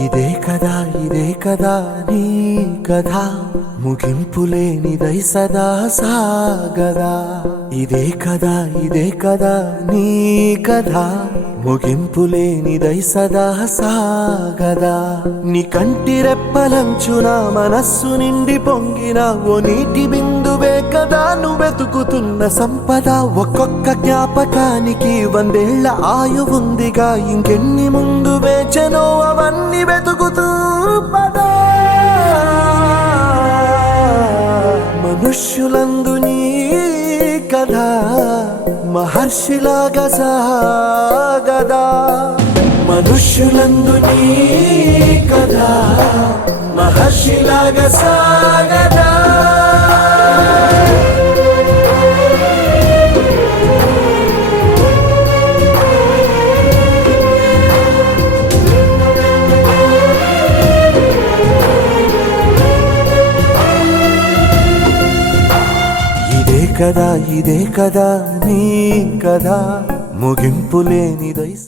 ఇదే కదా నీ కథ ముగింపులేనిదై సదా సాగదా ఇదే కదా నీ కథ ముగింపులేనిదై సదా సాగదా నీ కంటి రెప్పలంచున మనస్సు నిండి పొంగిన ఓ నీటి బిందువే కదా నువ్వెతుకుతున్న సంపద ఒక్కొక్క జ్ఞాపకానికి 100 ఏళ్ల ఆయువుందిగా ఇంకెన్ని ముందు వేచనో అవన్నీ వెతుకుతూ పదా మనుష్యులందు నీ కథ మహర్షిలాగా సాగదా మనుష్యులందు నీ కథ మహర్షిలాగా సాగదా ఇదే కదా నీ కథ ముగింపులేనిదై